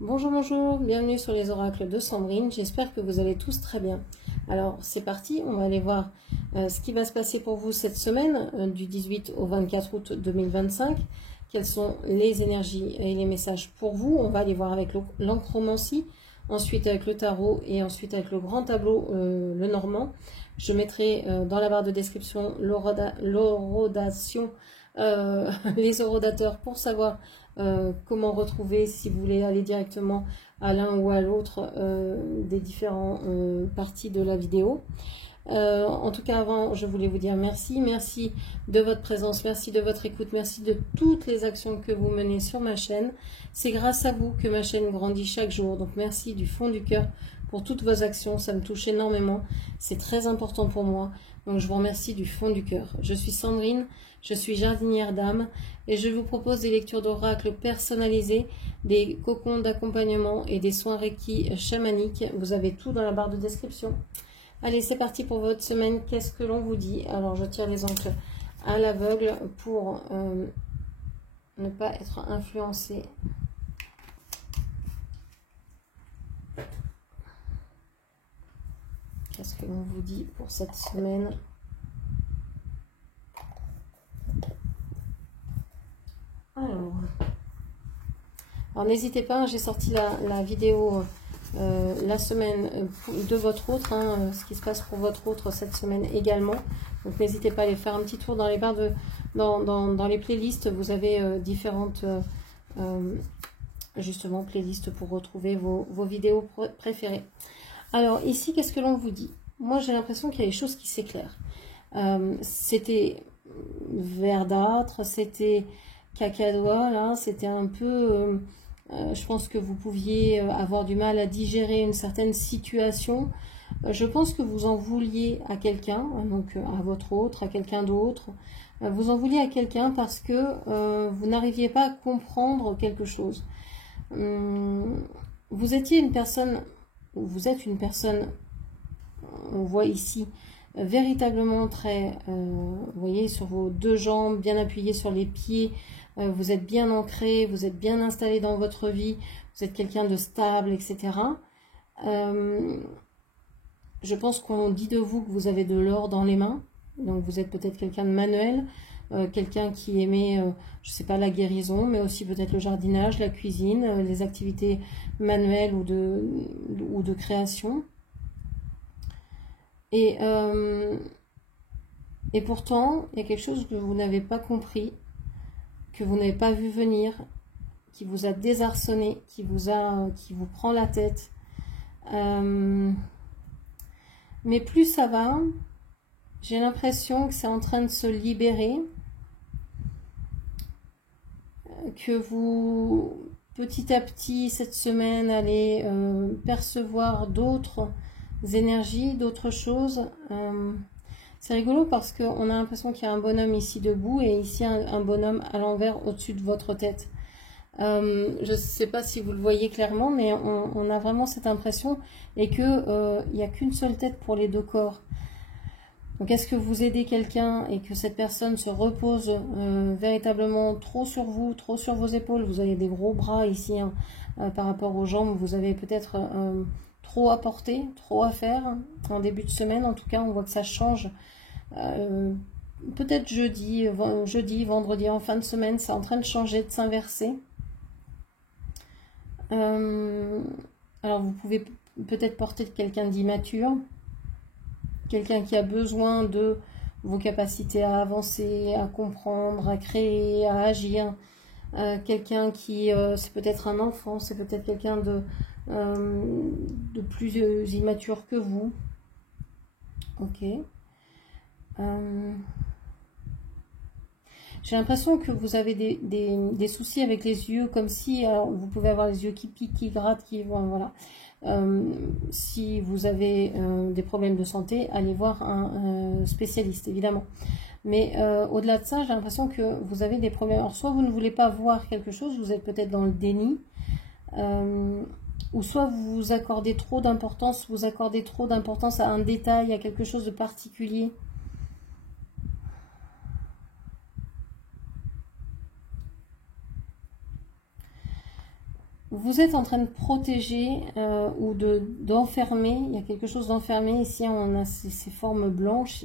Bonjour, bonjour, bienvenue sur les oracles de Sandrine, j'espère que vous allez tous très bien. Alors c'est parti, on va aller voir ce qui va se passer pour vous cette semaine, du 18 au 24 août 2025. Quelles sont les énergies et les messages pour vous? On va aller voir avec l'encromancie, ensuite avec le tarot et ensuite avec le grand tableau, le normand. Je mettrai dans la barre de description l'orodation, les orodateurs pour savoir comment retrouver, si vous voulez aller directement à l'un ou à l'autre des différentes parties de la vidéo. En tout cas, avant, je voulais vous dire merci. Merci de votre présence, merci de votre écoute, merci de toutes les actions que vous menez sur ma chaîne. C'est grâce à vous que ma chaîne grandit chaque jour. Donc merci du fond du cœur pour toutes vos actions. Ça me touche énormément. C'est très important pour moi. Donc je vous remercie du fond du cœur. Je suis Sandrine, je suis jardinière d'âme et je vous propose des lectures d'oracles personnalisées, des cocons d'accompagnement et des soins Reiki chamaniques. Vous avez tout dans la barre de description. Allez, c'est parti pour votre semaine. Qu'est-ce que l'on vous dit? Alors, je tire les encres à l'aveugle pour ne pas être influencé. Qu'est-ce que l'on vous dit pour cette semaine? Alors n'hésitez pas, j'ai sorti la vidéo la semaine de votre autre, ce qui se passe pour votre autre cette semaine également. Donc n'hésitez pas à aller faire un petit tour dans les barres dans les playlists. Vous avez différentes justement playlists pour retrouver vos vidéos préférées. Alors ici, qu'est-ce que l'on vous dit? Moi j'ai l'impression qu'il y a des choses qui s'éclairent. C'était verdâtre, c'était cacadois, là, c'était un peu... je pense que vous pouviez avoir du mal à digérer une certaine situation. Je pense que vous en vouliez à quelqu'un, donc à votre autre, à quelqu'un d'autre. Vous en vouliez à quelqu'un parce que vous n'arriviez pas à comprendre quelque chose. Vous étiez une personne, vous êtes une personne, on voit ici, véritablement très, vous voyez, sur vos deux jambes, bien appuyées sur les pieds, vous êtes bien ancré, vous êtes bien installé dans votre vie, vous êtes quelqu'un de stable, etc. Je pense qu'on dit de vous que vous avez de l'or dans les mains, donc vous êtes peut-être quelqu'un de manuel, quelqu'un qui aimait, je ne sais pas, la guérison, mais aussi peut-être le jardinage, la cuisine, les activités manuelles ou de création. Et pourtant, il y a quelque chose que vous n'avez pas compris, que vous n'avez pas vu venir, qui vous a désarçonné, qui vous prend la tête. Mais plus ça va, j'ai l'impression que c'est en train de se libérer, que vous, petit à petit, cette semaine, allez percevoir d'autres énergies, d'autres choses. C'est rigolo parce qu'on a l'impression qu'il y a un bonhomme ici debout et ici un bonhomme à l'envers au-dessus de votre tête. Je ne sais pas si vous le voyez clairement, mais on a vraiment cette impression et qu'il n'y a qu'une seule tête pour les deux corps. Donc est-ce que vous aidez quelqu'un et que cette personne se repose véritablement trop sur vous, trop sur vos épaules? Vous avez des gros bras ici par rapport aux jambes, vous avez peut-être trop à porter, trop à faire en début de semaine. En tout cas, on voit que ça change. Peut-être jeudi, vendredi, en fin de semaine, c'est en train de changer, de s'inverser. Alors vous pouvez peut-être porter quelqu'un d'immature, quelqu'un qui a besoin de vos capacités à avancer, à comprendre, à créer, à agir. Quelqu'un qui, c'est peut-être un enfant, c'est peut-être quelqu'un de plus immature que vous. Ok. J'ai l'impression que vous avez des soucis avec les yeux, comme si vous pouvez avoir les yeux qui piquent, qui grattent, qui voilà. Si vous avez des problèmes de santé, allez voir un spécialiste, évidemment. Mais au-delà de ça, j'ai l'impression que vous avez des problèmes. Alors, soit vous ne voulez pas voir quelque chose, vous êtes peut-être dans le déni, ou soit vous accordez trop d'importance, à un détail, à quelque chose de particulier. vous êtes en train de protéger ou d'enfermer. Il y a quelque chose d'enfermé. Ici, on a ces formes blanches.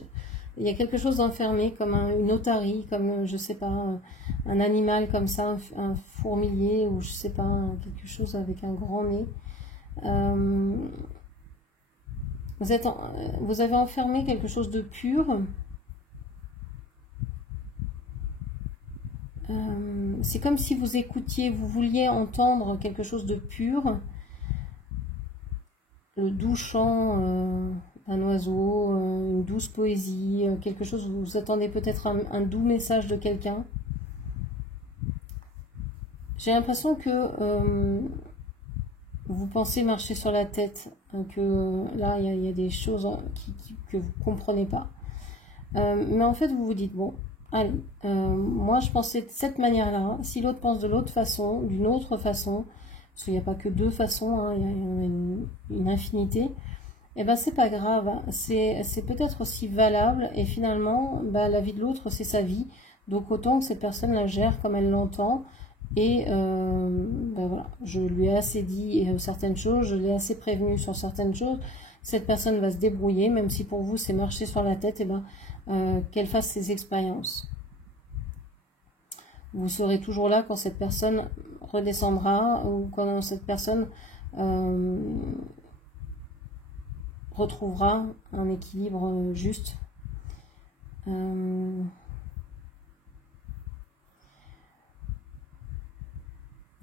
Il y a quelque chose d'enfermé, comme une otarie, comme, je sais pas, un animal comme ça, un fourmilier, ou je sais pas, quelque chose avec un grand nez. Vous avez enfermé quelque chose de pur. C'est comme si vous écoutiez, vous vouliez entendre quelque chose de pur. Le doux chant d'un oiseau, une douce poésie, quelque chose, vous attendez peut-être un doux message de quelqu'un. J'ai l'impression que vous pensez marcher sur la tête, que là, il y a des choses que vous ne comprenez pas. Mais en fait, vous vous dites, bon, allez, moi, je pensais de cette manière-là. Si l'autre pense de l'autre façon, d'une autre façon, parce qu'il n'y a pas que deux façons, hein, il y en a une infinité, et ben c'est pas grave, c'est peut-être aussi valable, et finalement, bah, la vie de l'autre, c'est sa vie. Donc autant que cette personne la gère comme elle l'entend. Et ben voilà, je lui ai assez dit certaines choses, je l'ai assez prévenu sur certaines choses. Cette personne va se débrouiller, même si pour vous c'est marcher sur la tête, et ben qu'elle fasse ses expériences. Vous serez toujours là quand cette personne redescendra ou quand cette personne retrouvera un équilibre juste.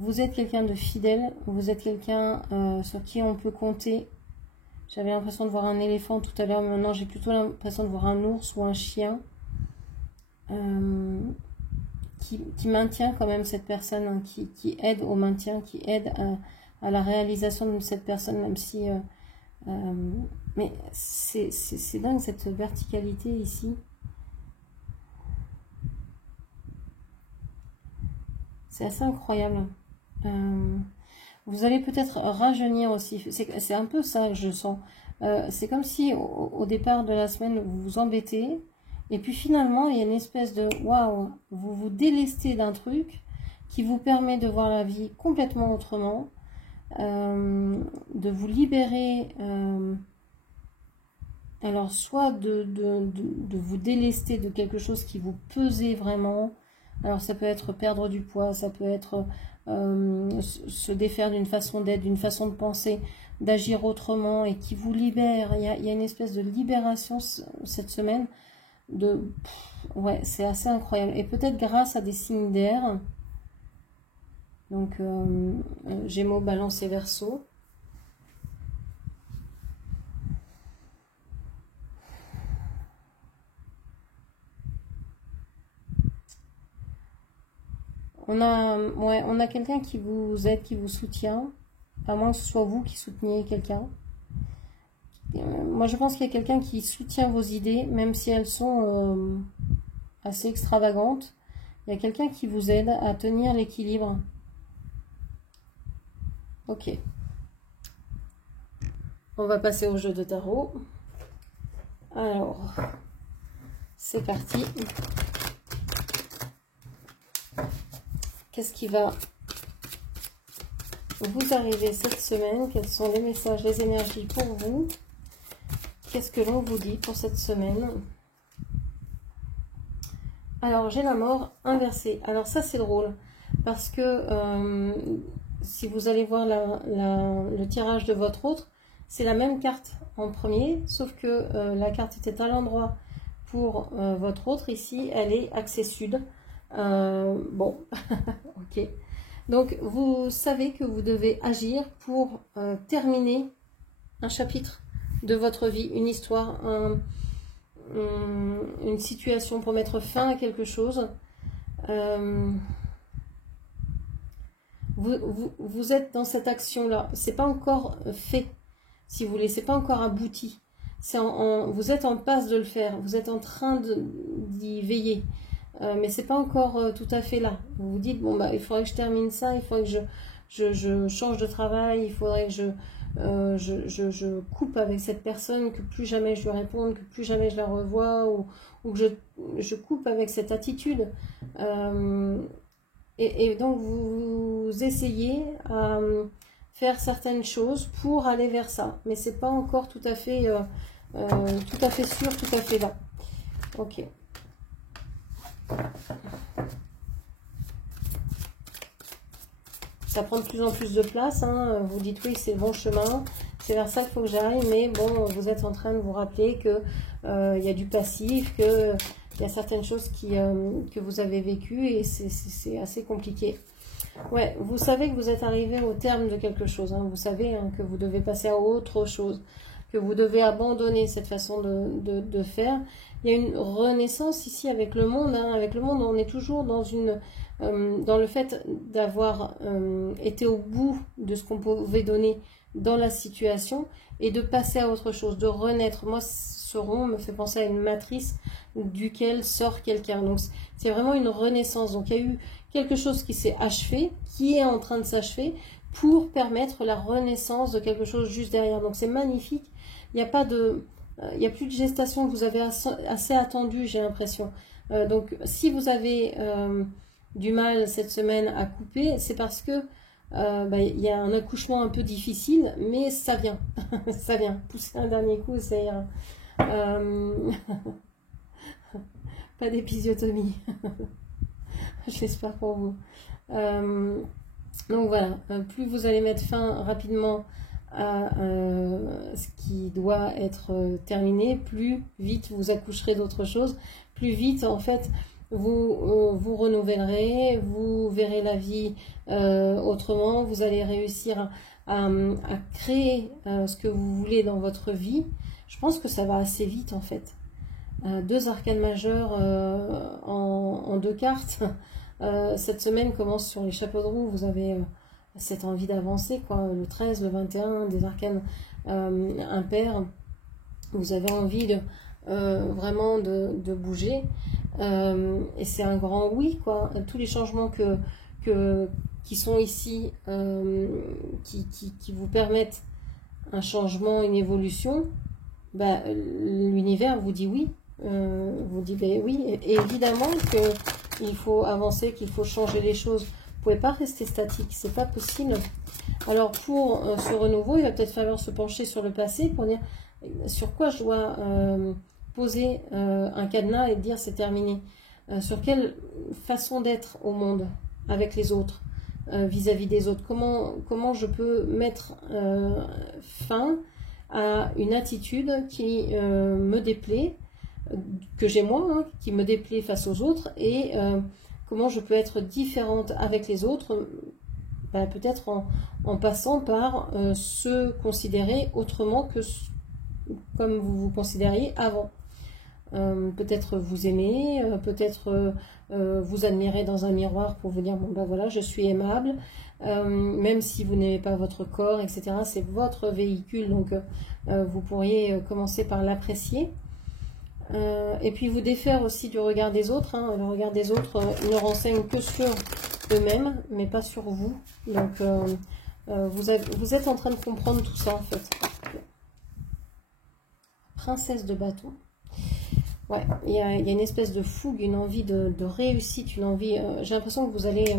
Vous êtes quelqu'un de fidèle, vous êtes quelqu'un sur qui on peut compter. J'avais l'impression de voir un éléphant tout à l'heure, mais maintenant j'ai plutôt l'impression de voir un ours ou un chien qui maintient quand même cette personne, hein, qui aide au maintien, qui aide à la réalisation de cette personne, même si... mais c'est dingue cette verticalité ici. C'est assez incroyable. Vous allez peut-être rajeunir aussi. C'est un peu ça que je sens. C'est comme si au départ de la semaine, vous vous embêtez. Et puis finalement, il y a une espèce de waouh, vous vous délestez d'un truc qui vous permet de voir la vie complètement autrement. De vous libérer. Alors, soit de vous délester de quelque chose qui vous pesait vraiment. Alors, ça peut être perdre du poids, ça peut être se défaire d'une façon d'être, d'une façon de penser, d'agir autrement et qui vous libère. Il y a une espèce de libération cette semaine. Ouais, c'est assez incroyable. Et peut-être grâce à des signes d'air. Donc, Gémeaux, Balance et Verseau. On a quelqu'un qui vous aide, qui vous soutient, à moins que ce soit vous qui souteniez quelqu'un. Moi, je pense qu'il y a quelqu'un qui soutient vos idées, même si elles sont assez extravagantes. Il y a quelqu'un qui vous aide à tenir l'équilibre. Ok. On va passer au jeu de tarot. Alors, c'est parti. Qu'est-ce qui va vous arriver cette semaine? Quels sont les messages, les énergies pour vous? Qu'est-ce que l'on vous dit pour cette semaine? Alors, j'ai la mort inversée. Alors ça, c'est drôle. Parce que si vous allez voir le tirage de votre autre, c'est la même carte en premier, sauf que la carte était à l'endroit pour votre autre. Ici, elle est axée sud. Bon, ok. Donc, vous savez que vous devez agir pour terminer un chapitre de votre vie, une histoire, une situation, pour mettre fin à quelque chose. Vous êtes dans cette action-là. C'est pas encore fait, si vous voulez. C'est pas encore abouti. Vous êtes en passe de le faire. Vous êtes en train d'y veiller. Mais c'est pas encore tout à fait là. Vous vous dites, bon, bah, il faudrait que je termine ça, il faudrait que je change de travail, il faudrait que je coupe avec cette personne, que plus jamais je lui réponde, que plus jamais je la revois, ou que je coupe avec cette attitude. Et donc, vous essayez à faire certaines choses pour aller vers ça. Mais c'est pas encore tout à fait sûr, tout à fait là. Ok. Ça prend de plus en plus de place. Hein. Vous dites oui, c'est le bon chemin. C'est vers ça qu'il faut que j'aille. Mais bon, vous êtes en train de vous rappeler que y a du passif, que il y a certaines choses que vous avez vécues et c'est assez compliqué. Ouais, vous savez que vous êtes arrivé au terme de quelque chose. Hein. Vous savez que vous devez passer à autre chose, que vous devez abandonner cette façon de faire. Il y a une renaissance ici avec le monde. Hein. Avec le monde, on est toujours dans le fait d'avoir été au bout de ce qu'on pouvait donner dans la situation et de passer à autre chose, de renaître. Moi, ce rond me fait penser à une matrice duquel sort quelqu'un. Donc, c'est vraiment une renaissance. Donc, il y a eu quelque chose qui s'est achevé, qui est en train de s'achever pour permettre la renaissance de quelque chose juste derrière. Donc, c'est magnifique. Il n'y a pas de... Il n'y a plus de gestation que vous avez assez attendue, j'ai l'impression. Donc, si vous avez du mal cette semaine à couper, c'est parce que il y a un accouchement un peu difficile, mais ça vient. Ça vient. Pousser un dernier coup, ça ira. Pas d'épisiotomie. J'espère pour vous. Donc voilà, plus vous allez mettre fin rapidement à ce qui doit être terminé, plus vite vous accoucherez d'autres choses, plus vite en fait vous renouvellerez, vous verrez la vie autrement, vous allez réussir à créer ce que vous voulez dans votre vie. Je pense que ça va assez vite en fait. 2 arcanes majeures en 2 cartes. Cette semaine commence sur les chapeaux de roue, vous avez cette envie d'avancer, quoi. Le 13, le 21, des arcanes impaires, vous avez envie vraiment de bouger, et c'est un grand oui, quoi. Tous les changements qui sont ici, qui vous permettent un changement, une évolution, l'univers vous dit oui, vous dit oui, et évidemment qu'il faut avancer, qu'il faut changer les choses. Vous pouvez pas rester statique, c'est pas possible. Alors pour ce renouveau, il va peut-être falloir se pencher sur le passé pour dire sur quoi je dois poser un cadenas et dire c'est terminé. Sur quelle façon d'être au monde avec les autres, vis-à-vis des autres. Comment je peux mettre fin à une attitude qui me déplaît, que j'ai moi, hein, qui me déplaît face aux autres, et comment je peux être différente avec les autres, peut-être en passant par se considérer autrement que comme vous vous considériez avant. Peut-être vous aimer, peut-être vous admirer dans un miroir pour vous dire bon voilà, je suis aimable, même si vous n'aimez pas votre corps, etc. C'est votre véhicule, donc vous pourriez commencer par l'apprécier. Et puis vous défaire aussi du regard des autres, hein. Le regard des autres ne renseigne que sur eux-mêmes, mais pas sur vous. Donc vous êtes en train de comprendre tout ça en fait. Princesse de bâton. Ouais, il y a une espèce de fougue, une envie de réussite, une envie... j'ai l'impression que vous allez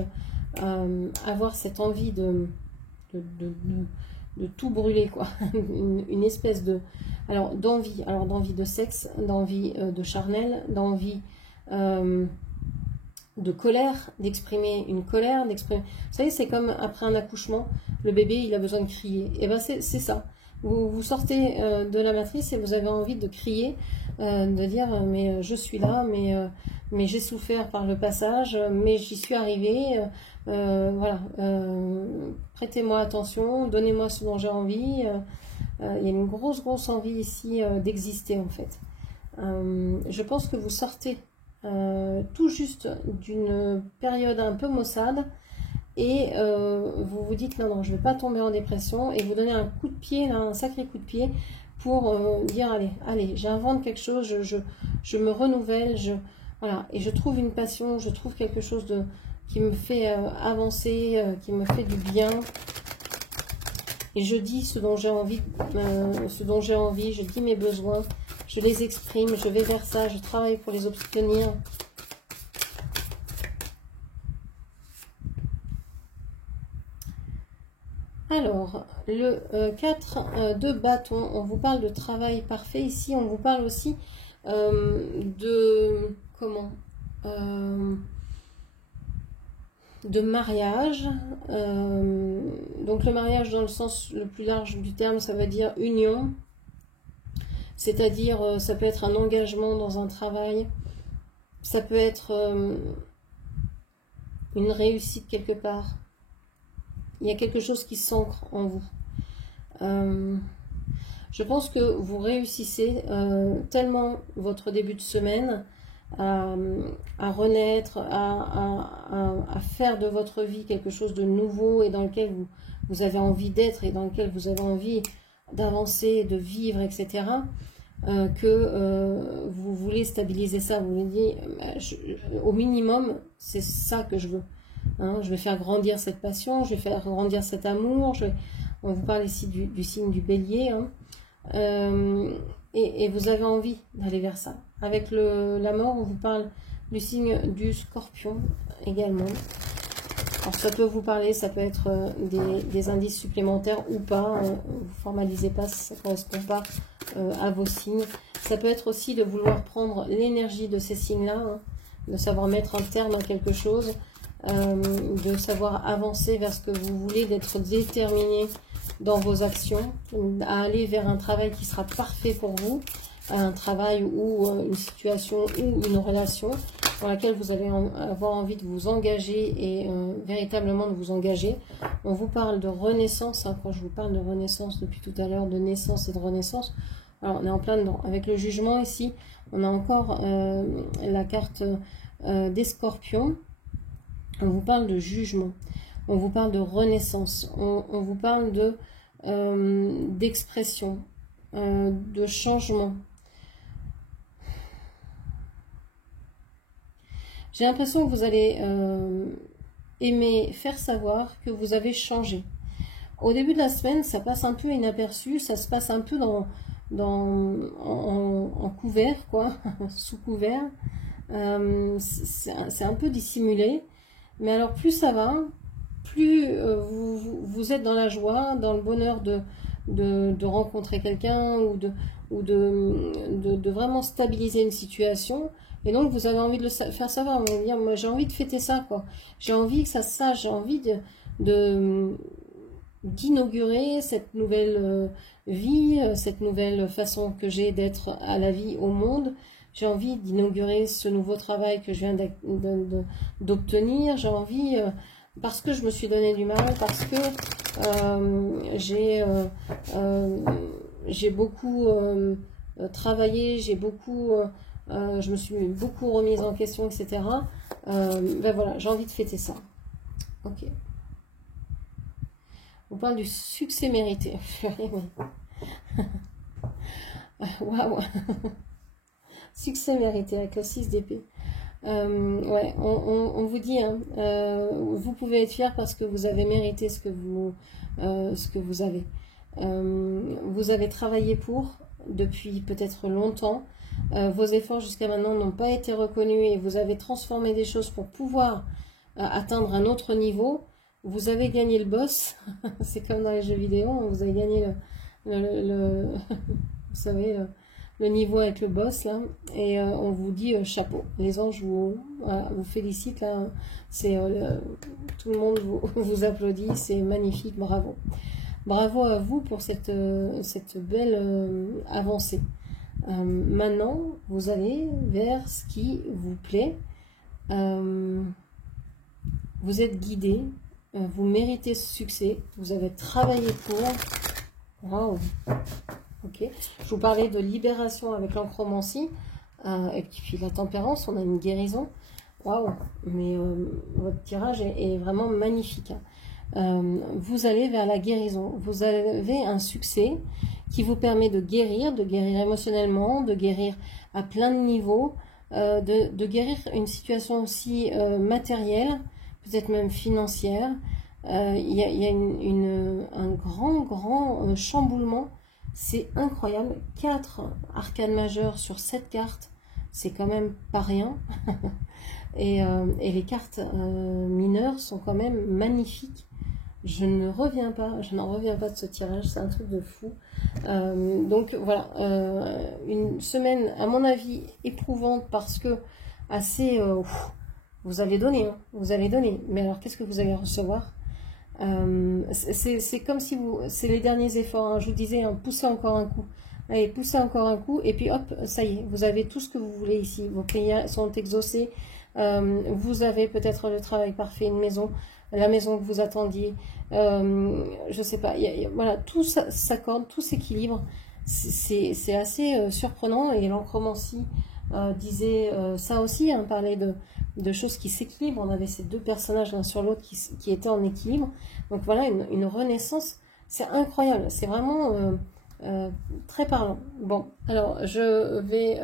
avoir cette envie de tout brûler, quoi. une espèce de... Alors, d'envie de sexe, d'envie de charnel, d'envie de colère, d'exprimer une colère, d'exprimer... Vous savez, c'est comme après un accouchement, le bébé, il a besoin de crier. Et ben c'est ça. Vous sortez de la matrice et vous avez envie de crier, de dire mais je suis là, mais j'ai souffert par le passage, mais j'y suis arrivée, voilà, prêtez-moi attention, donnez-moi ce dont j'ai envie. Il y a une grosse envie ici d'exister en fait. Je pense que vous sortez tout juste d'une période un peu maussade, et vous vous dites non, je ne vais pas tomber en dépression, et vous donnez un coup de pied, là, un sacré coup de pied, pour dire allez, j'invente quelque chose, je me renouvelle, voilà, et je trouve une passion, je trouve quelque chose qui me fait avancer, qui me fait du bien, et je dis ce dont j'ai envie, je dis mes besoins, je les exprime, je vais vers ça, je travaille pour les obtenir. Alors, le 4 de bâton, on vous parle de travail parfait. Ici, on vous parle aussi de... Comment de mariage. Donc le mariage dans le sens le plus large du terme, ça veut dire union. C'est-à-dire, ça peut être un engagement dans un travail. Ça peut être une réussite quelque part. Il y a quelque chose qui s'ancre en vous. Je pense que vous réussissez tellement votre début de semaine à renaître, à faire de votre vie quelque chose de nouveau et dans lequel vous avez envie d'être et dans lequel vous avez envie d'avancer, de vivre, etc. Que vous voulez stabiliser ça. Vous vous dites, au minimum, c'est ça que je veux. Hein, je vais faire grandir cette passion, je vais faire grandir cet amour. On vous parle ici du signe du bélier. Hein. Et vous avez envie d'aller vers ça. Avec la mort, on vous parle du signe du scorpion également. Alors ça peut vous parler, ça peut être des indices supplémentaires ou pas. Vous ne formalisez pas si ça ne correspond pas à vos signes. Ça peut être aussi de vouloir prendre l'énergie de ces signes-là, hein, de savoir mettre un terme à quelque chose, de savoir avancer vers ce que vous voulez, d'être déterminé dans vos actions, à aller vers un travail qui sera parfait pour vous, un travail ou une situation ou une relation dans laquelle vous allez avoir envie de vous engager et véritablement de vous engager. On vous parle de renaissance, hein, quand je vous parle de renaissance depuis tout à l'heure, de naissance et de renaissance, alors on est en plein dedans. Avec le jugement ici, on a encore la carte des scorpions. On vous parle de jugement, on vous parle de renaissance, on vous parle d'expression, de changement. J'ai l'impression que vous allez aimer faire savoir que vous avez changé. Au début de la semaine, ça passe un peu inaperçu, ça se passe un peu en couvert, quoi, sous couvert. C'est un peu dissimulé. Mais alors plus ça va, plus vous êtes dans la joie, dans le bonheur de rencontrer quelqu'un ou de vraiment stabiliser une situation. Et donc vous avez envie de le faire savoir. Vous allez dire, moi j'ai envie de fêter ça, quoi. J'ai envie que ça se sache, j'ai envie d'inaugurer cette nouvelle vie, cette nouvelle façon que j'ai d'être à la vie, au monde. J'ai envie d'inaugurer ce nouveau travail que je viens d'obtenir. J'ai envie, parce que je me suis donné du mal, parce que j'ai beaucoup travaillé, je me suis beaucoup remise en question, etc. Ben voilà, j'ai envie de fêter ça. Ok. On parle du succès mérité. Waouh. Succès mérité avec le 6 d'épée. Ouais, on vous dit, hein, vous pouvez être fier parce que vous avez mérité ce que vous avez. Vous avez travaillé pour depuis peut-être longtemps. Vos efforts jusqu'à maintenant n'ont pas été reconnus et vous avez transformé des choses pour pouvoir atteindre un autre niveau. Vous avez gagné le boss. C'est comme dans les jeux vidéo, vous avez gagné vous savez, le niveau avec le boss là, et on vous dit chapeau. Les anges vous félicitent là, tout le monde vous applaudit, c'est magnifique, bravo. Bravo à vous pour cette belle avancée. Maintenant, vous allez vers ce qui vous plaît. Vous êtes guidé, vous méritez ce succès, vous avez travaillé pour. Waouh. Ok, je vous parlais de libération avec l'encromancie, et puis la tempérance, on a une guérison. Waouh, mais votre tirage est vraiment magnifique. Vous allez vers la guérison, vous avez un succès qui vous permet de guérir émotionnellement, de guérir à plein de niveaux, de guérir une situation aussi matérielle, peut-être même financière. Il y a un grand chamboulement. C'est incroyable, 4 arcanes majeures sur 7 cartes, c'est quand même pas rien. et les cartes mineures sont quand même magnifiques. Je n'en reviens pas de ce tirage, c'est un truc de fou. Donc voilà, une semaine, à mon avis, éprouvante parce que assez... vous allez donner, hein, vous allez donner. Mais alors, qu'est-ce que vous allez recevoir? C'est comme si vous... C'est les derniers efforts, hein, je vous disais, hein, poussez encore un coup. Allez, poussez encore un coup, et puis hop, ça y est, vous avez tout ce que vous voulez ici. Vos prières sont exaucées. Vous avez peut-être le travail parfait, une maison, la maison que vous attendiez. Je sais pas, voilà, tout ça s'accorde, tout s'équilibre. C'est assez surprenant, et l'encromancie disait ça aussi, hein, parlait de choses qui s'équilibrent. On avait ces deux personnages l'un sur l'autre qui étaient en équilibre. Donc voilà, une renaissance, c'est incroyable, c'est vraiment très parlant. Bon, alors je vais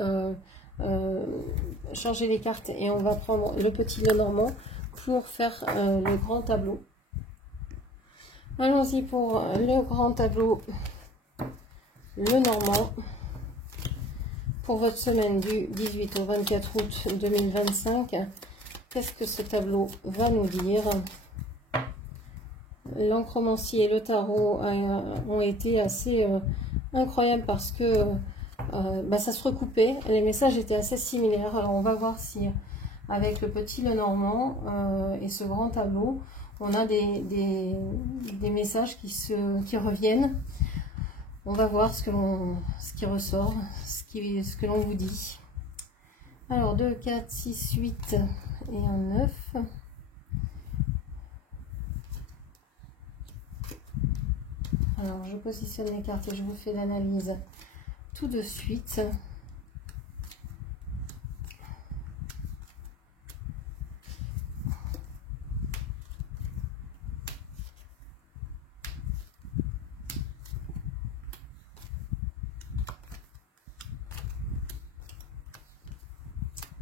changer les cartes et on va prendre le petit Lenormand pour faire le grand tableau. Allons-y pour le grand tableau Lenormand pour votre semaine du 18 au 24 août 2025. Qu'est-ce que ce tableau va nous dire? L'encromancie et le tarot ont été assez incroyables parce que ça se recoupait. Les messages étaient assez similaires. Alors on va voir si avec le petit Lenormand et ce grand tableau, on a des messages qui reviennent. On va voir ce qui ressort, ce que l'on vous dit. Alors 2, 4, 6, 8 et un 9. Alors je positionne les cartes et je vous fais l'analyse tout de suite.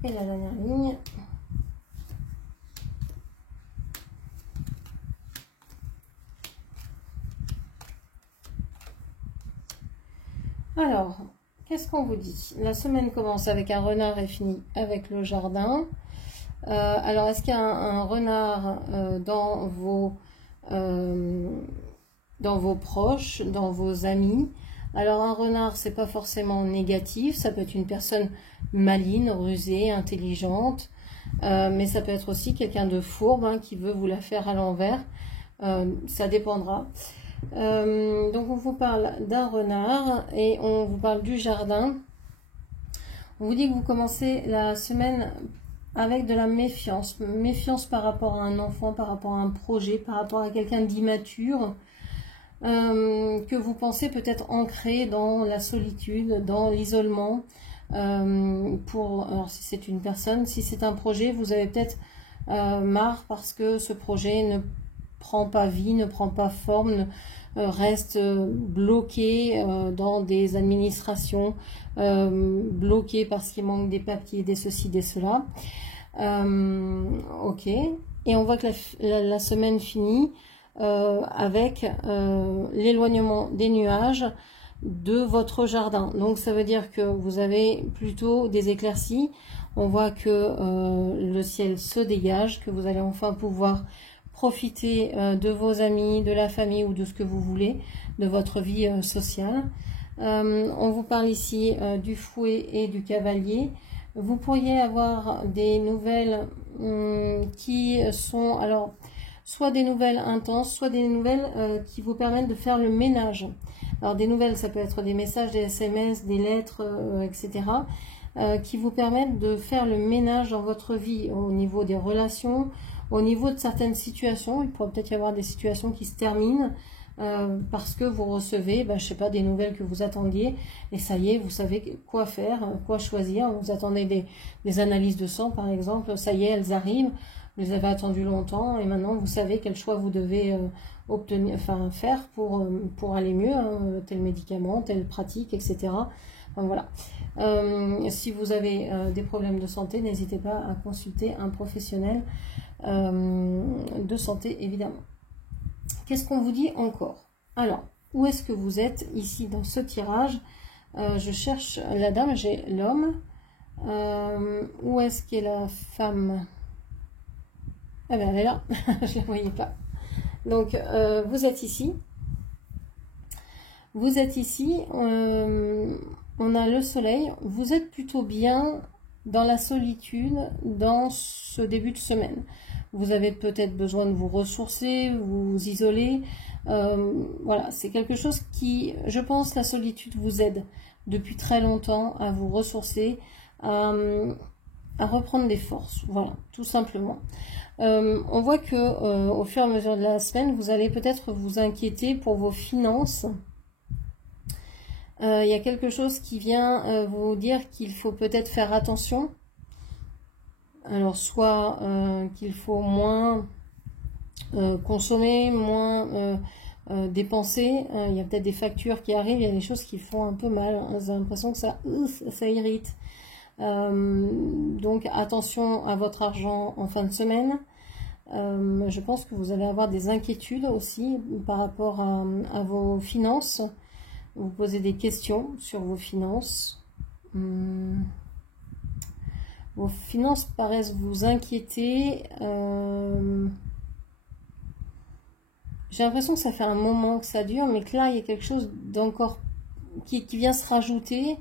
Et la dernière ligne. Alors, qu'est-ce qu'on vous dit? La semaine commence avec un renard et finit avec le jardin. Alors, est-ce qu'il y a un renard dans vos proches, dans vos amis? Alors, un renard, c'est pas forcément négatif. Ça peut être une personne maligne, rusée, intelligente. Mais ça peut être aussi quelqu'un de fourbe, hein, qui veut vous la faire à l'envers. Ça dépendra. Donc on vous parle d'un renard et on vous parle du jardin. On vous dit que vous commencez la semaine avec de la méfiance. Méfiance par rapport à un enfant, par rapport à un projet, par rapport à quelqu'un d'immature, que vous pensez peut-être ancré dans la solitude, dans l'isolement. Alors si c'est une personne, si c'est un projet, vous avez peut-être marre parce que ce projet ne prend pas vie, ne prend pas forme, reste bloqué dans des administrations, bloqué parce qu'il manque des papiers, des ceci, des cela. Ok. Et on voit que la semaine finit avec l'éloignement des nuages de votre jardin. Donc ça veut dire que vous avez plutôt des éclaircies. On voit que le ciel se dégage, que vous allez enfin pouvoir profiter de vos amis, de la famille ou de ce que vous voulez, de votre vie sociale. On vous parle ici du fouet et du cavalier. Vous pourriez avoir des nouvelles qui sont alors soit des nouvelles intenses, soit des nouvelles qui vous permettent de faire le ménage. Alors des nouvelles, ça peut être des messages, des SMS, des lettres, etc. Qui vous permettent de faire le ménage dans votre vie au niveau des relations, au niveau de certaines situations. Il pourrait peut-être y avoir des situations qui se terminent parce que vous recevez, je sais pas, des nouvelles que vous attendiez et ça y est, vous savez quoi faire, quoi choisir. Vous attendez des analyses de sang par exemple, ça y est, elles arrivent, vous les avez attendues longtemps et maintenant vous savez quel choix vous devez faire pour aller mieux, hein, tel médicament, telle pratique, etc. Enfin, voilà. Si vous avez des problèmes de santé, n'hésitez pas à consulter un professionnel de santé, évidemment. Qu'est-ce qu'on vous dit encore? Alors, où est-ce que vous êtes ici dans ce tirage? Je cherche la dame, j'ai l'homme. Où est-ce qu'est la femme? Ah ben elle est là, je ne la voyais pas. Donc, vous êtes ici. Vous êtes ici. On a le soleil. Vous êtes plutôt bien dans la solitude dans ce début de semaine. Vous avez peut-être besoin de vous ressourcer, vous isoler. Voilà, c'est quelque chose qui, je pense, la solitude vous aide depuis très longtemps à vous ressourcer, à reprendre des forces. Voilà, tout simplement. On voit que au fur et à mesure de la semaine, vous allez peut-être vous inquiéter pour vos finances. Il y a quelque chose qui vient vous dire qu'il faut peut-être faire attention. Alors, soit qu'il faut moins consommer, moins dépenser. Il y a peut-être des factures qui arrivent, il y a des choses qui font un peu mal. J'ai l'impression que ça irrite. Donc, attention à votre argent en fin de semaine. Je pense que vous allez avoir des inquiétudes aussi par rapport à vos finances. Vous posez des questions sur vos finances. Vos finances paraissent vous inquiéter. J'ai l'impression que ça fait un moment que ça dure, mais que là, il y a quelque chose d'encore qui vient se rajouter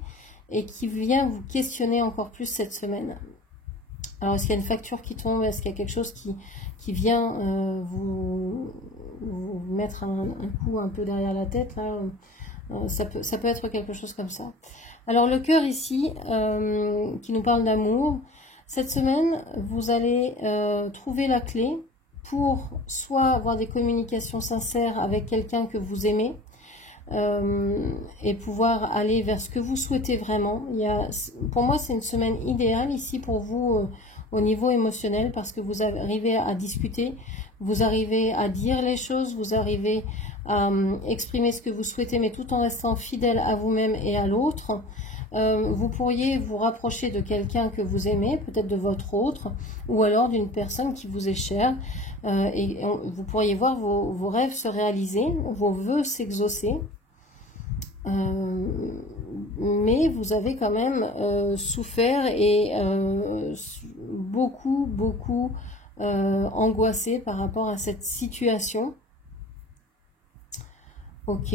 et qui vient vous questionner encore plus cette semaine. Alors, est-ce qu'il y a une facture qui tombe? Est-ce qu'il y a quelque chose qui vient vous mettre un coup un peu derrière la tête là? Ça peut être quelque chose comme ça. Alors le cœur ici, qui nous parle d'amour, cette semaine, vous allez trouver la clé pour soit avoir des communications sincères avec quelqu'un que vous aimez et pouvoir aller vers ce que vous souhaitez vraiment. Pour moi, c'est une semaine idéale ici pour vous au niveau émotionnel parce que vous arrivez à discuter, vous arrivez à dire les choses, vous arrivez à exprimer ce que vous souhaitez, mais tout en restant fidèle à vous-même et à l'autre. Vous pourriez vous rapprocher de quelqu'un que vous aimez, peut-être de votre autre, ou alors d'une personne qui vous est chère, et vous pourriez voir vos rêves se réaliser, vos vœux s'exaucer. Mais vous avez quand même souffert et beaucoup angoissé par rapport à cette situation. Ok,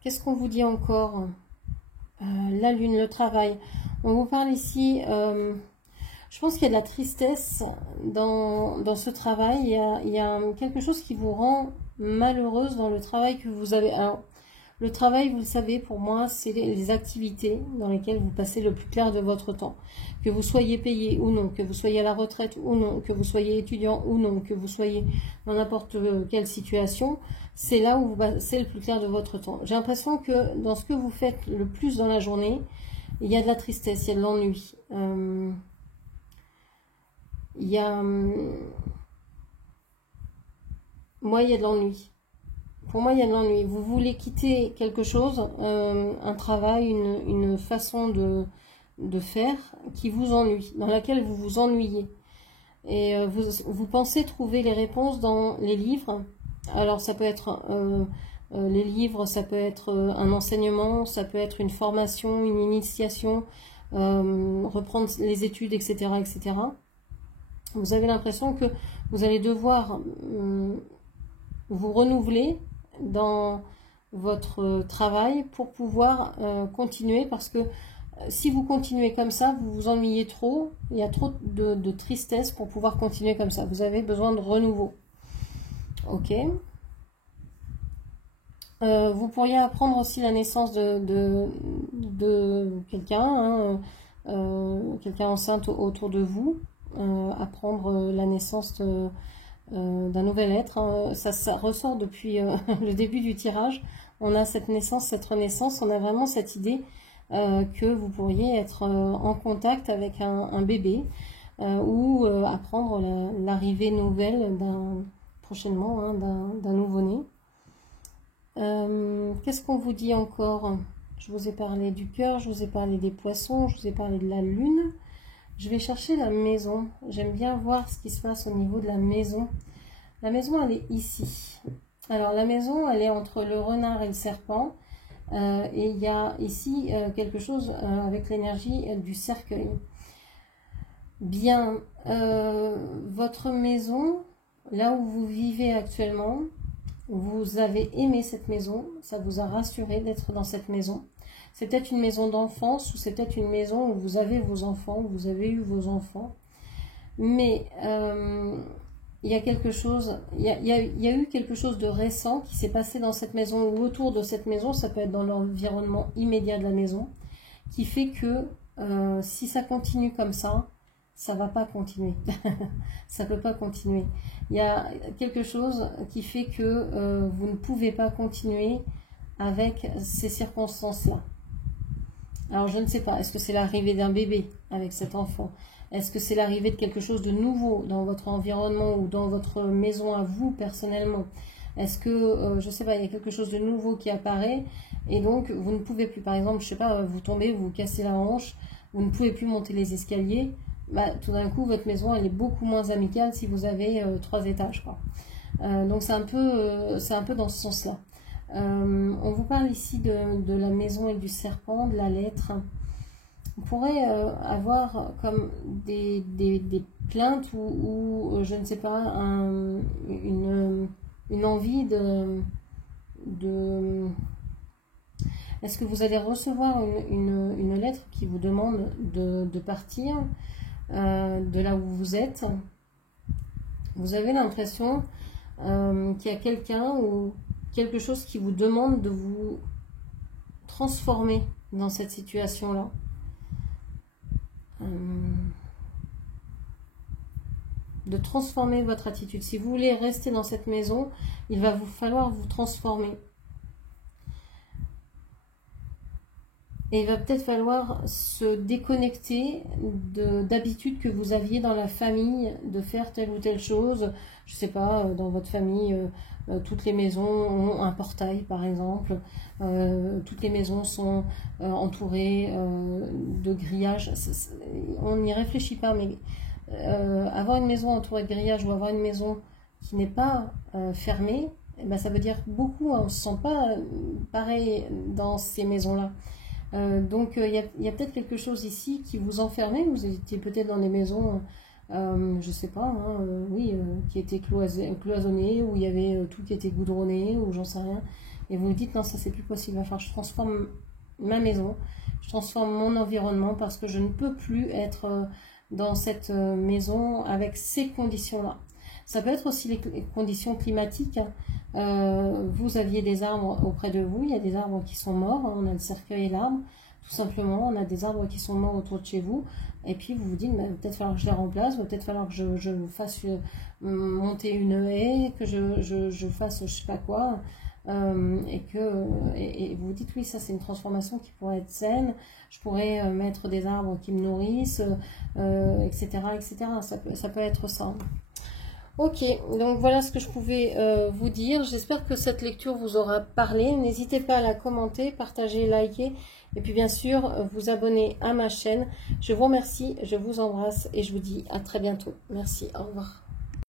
qu'est-ce qu'on vous dit encore? La lune, le travail. On vous parle ici, je pense qu'il y a de la tristesse dans ce travail. Il y a quelque chose qui vous rend malheureuse dans le travail que vous avez. Alors, le travail, vous le savez, pour moi, c'est les activités dans lesquelles vous passez le plus clair de votre temps. Que vous soyez payé ou non, que vous soyez à la retraite ou non, que vous soyez étudiant ou non, que vous soyez dans n'importe quelle situation, c'est là où vous passez le plus clair de votre temps. J'ai l'impression que dans ce que vous faites le plus dans la journée, il y a de la tristesse, il y a de l'ennui. Moi, il y a de l'ennui. Pour moi, il y a de l'ennui. Vous voulez quitter quelque chose, un travail, une façon de faire qui vous ennuie, dans laquelle vous vous ennuyez. Et vous pensez trouver les réponses dans les livres. Alors, ça peut être les livres, ça peut être un enseignement, ça peut être une formation, une initiation, reprendre les études, etc., etc. Vous avez l'impression que vous allez devoir vous renouveler dans votre travail pour pouvoir continuer, parce que si vous continuez comme ça, vous vous ennuyez trop, il y a trop de tristesse pour pouvoir continuer comme ça. Vous avez besoin de renouveau. Ok. Vous pourriez apprendre aussi la naissance de quelqu'un, quelqu'un enceinte autour de vous, apprendre la naissance d'un nouvel être. Ça ressort depuis le début du tirage. On a cette naissance, cette renaissance, on a vraiment cette idée que vous pourriez être en contact avec un bébé ou apprendre l'arrivée nouvelle prochainement d'un nouveau-né. Qu'est-ce qu'on vous dit encore? Je vous ai parlé du cœur, je vous ai parlé des poissons, je vous ai parlé de la lune. Je vais chercher la maison. J'aime bien voir ce qui se passe au niveau de la maison. La maison, elle est ici. Alors, la maison, elle est entre le renard et le serpent. Et il y a ici quelque chose avec l'énergie du cercueil. Bien, votre maison, là où vous vivez actuellement, vous avez aimé cette maison, ça vous a rassuré d'être dans cette maison. C'est peut-être une maison d'enfance ou c'est peut-être une maison où vous avez vos enfants, où vous avez eu vos enfants. Mais il y a quelque chose, il y a eu quelque chose de récent qui s'est passé dans cette maison ou autour de cette maison, ça peut être dans l'environnement immédiat de la maison, qui fait que si ça continue comme ça va pas continuer. Ça peut pas continuer. Il y a quelque chose qui fait que vous ne pouvez pas continuer avec ces circonstances-là. Alors je ne sais pas, est-ce que c'est l'arrivée d'un bébé avec cet enfant? Est-ce que c'est l'arrivée de quelque chose de nouveau dans votre environnement ou dans votre maison à vous personnellement? Est-ce que, je ne sais pas, il y a quelque chose de nouveau qui apparaît et donc vous ne pouvez plus, par exemple, je ne sais pas, vous tombez, vous cassez la hanche, vous ne pouvez plus monter les escaliers, bah, tout d'un coup votre maison elle est beaucoup moins amicale si vous avez 3 étages, quoi. Donc c'est un peu dans ce sens-là. On vous parle ici de la maison et du serpent, de la lettre. On pourrait avoir comme des plaintes ou je ne sais pas, une envie de Est-ce que vous allez recevoir une lettre qui vous demande de partir de là où vous êtes? Vous avez l'impression qu'il y a quelqu'un ou quelque chose qui vous demande de vous transformer dans cette situation-là. De transformer votre attitude. Si vous voulez rester dans cette maison, il va vous falloir vous transformer. Et il va peut-être falloir se déconnecter d'habitudes que vous aviez dans la famille, de faire telle ou telle chose. Je ne sais pas, dans votre famille, toutes les maisons ont un portail, par exemple. Toutes les maisons sont entourées de grillages. On n'y réfléchit pas, mais avoir une maison entourée de grillages ou avoir une maison qui n'est pas fermée, eh ben, ça veut dire beaucoup. Hein, on ne se sent pas pareil dans ces maisons-là. Donc il y a peut-être quelque chose ici qui vous enfermait. Vous étiez peut-être dans des maisons, je sais pas, hein, oui, qui étaient cloisonnées, où il y avait tout qui était goudronné, ou j'en sais rien. Et vous vous dites non, ça c'est plus possible. Enfin, je transforme ma maison, je transforme mon environnement parce que je ne peux plus être dans cette maison avec ces conditions-là. Ça peut être aussi les conditions climatiques. Vous aviez des arbres auprès de vous, il y a des arbres qui sont morts, on a le cercueil et l'arbre, tout simplement, on a des arbres qui sont morts autour de chez vous, et puis vous vous dites, bah, peut-être falloir que je les remplace, va peut-être falloir que je fasse monter une haie, que je fasse je sais pas quoi, et vous vous dites, oui, ça c'est une transformation qui pourrait être saine, je pourrais mettre des arbres qui me nourrissent, etc., etc., ça peut être ça. Ok, donc voilà ce que je pouvais vous dire. J'espère que cette lecture vous aura parlé. N'hésitez pas à la commenter, partager, liker et puis bien sûr vous abonner à ma chaîne. Je vous remercie, je vous embrasse et je vous dis à très bientôt. Merci, au revoir.